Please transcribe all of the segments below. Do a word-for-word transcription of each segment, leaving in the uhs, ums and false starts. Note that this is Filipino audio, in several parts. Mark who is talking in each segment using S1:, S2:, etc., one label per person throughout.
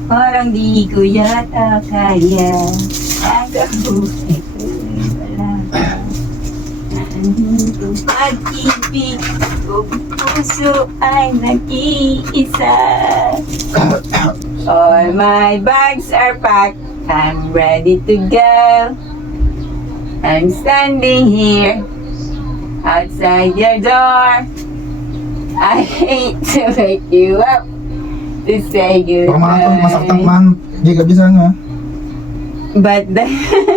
S1: Parang di ko yata kaya agabuhay ko wala ka. Nandito pag-ibig ko, puso ay nag-iisa. All my bags are packed, I'm ready to go. I'm standing here outside your door. I hate to wake you up to say
S2: Baka makatong masaktan
S1: goodbye.
S2: man. Jacob, bisa nga.
S1: But the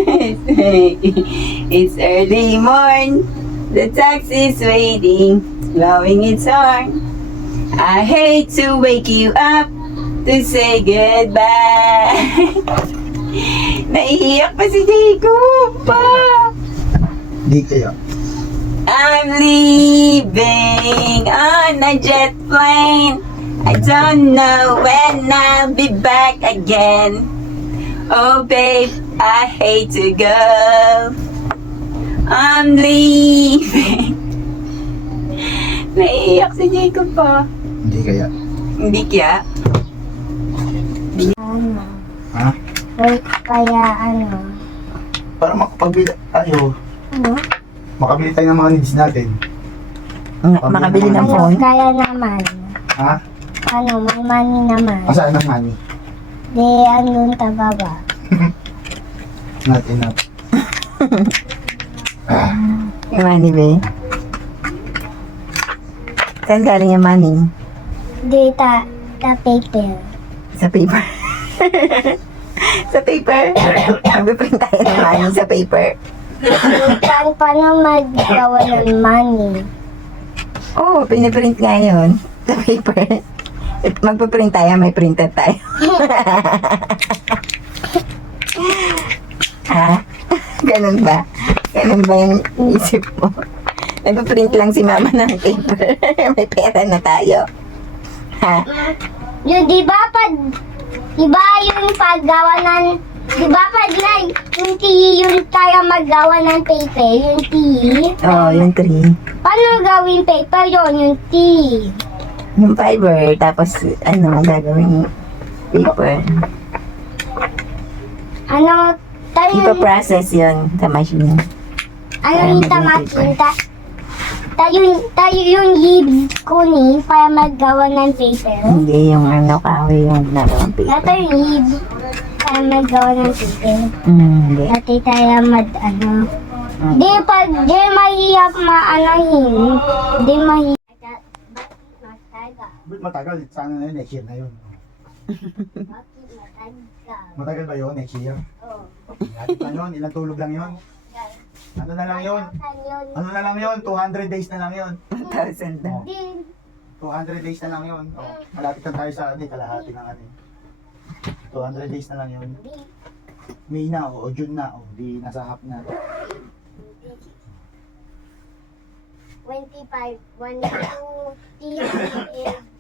S1: it's early morn. The taxi's waiting, blowing its horn. I hate to wake you up to say goodbye. Naiiyak pa si Jacob pa.
S2: Di kaya.
S1: I'm leaving on a jet plane. I don't know when I'll be back again. Oh babe, I hate to go. I'm leaving. Naiiyak si Jacob pa.
S2: Di kaya.
S1: Hindi kaya.
S3: Ano?
S2: Ha?
S3: Wait, kaya ano?
S2: Para makapabili tayo.
S3: Ano?
S2: Makabili tayo ng mga needs natin.
S1: Makabili ng
S3: Ano,
S1: phone.
S3: kaya naman.
S2: Ha?
S3: Ano, may money naman.
S2: Asaan ang money?
S3: Di, andun ta baba.
S2: Not enough. Ah,
S1: Yung money ba? Saan galing yung money?
S3: Di, ta, ta paper.
S1: Sa paper. Sa paper. Mag-print tayo ng money sa paper.
S3: Saan pa na maggawa ng money?
S1: Oo, oh, piniprint nga yun. Sa paper. Magpaprint tayo, may printer tayo. Ha? Ganun ba? Ganun ba yung isip mo? Nagpaprint lang si mama ng paper. May pera na tayo. Ha?
S3: Yung di ba pag, di ba yung paggawa ng, di ba pag na, yung T, yung tayo maggawa ng paper, yung T.
S1: Oo, oh, yung three.
S3: Paano gawin paper yun, yung T?
S1: Yung fiber, tapos ano, gagawin paper.
S3: Ano, tayo,
S1: Ipa-process yun sa machine.
S3: ano yung tamakin, ta, tayo, tayo yung leaves ko ni, para maggawa ng paper.
S1: Hindi yung ano, kahoy yung nagawang
S3: Ito
S1: paper.
S3: yung leaves, para maggawa ng paper.
S1: Hmm, hindi.
S3: Dati tayo mag, ano,
S1: Hmm.
S3: di pag, di mahirap maanohin, di mahirap.
S2: Ba't matagal? Sana na yun, next year na yun. Matagal ba yun, next year? Lapit na yun, ilang tulog lang yun. Ano na lang yun? Ano na lang yun? two hundred days na lang yun.
S1: one thousand na.
S2: Oh, two hundred days na lang yun. Oh, malapit na tayo sa ano, eh, kalahati ng ano. eh. two hundred days na lang yun. May na o June na o di nasa half na.
S3: twenty-five, one, two, three,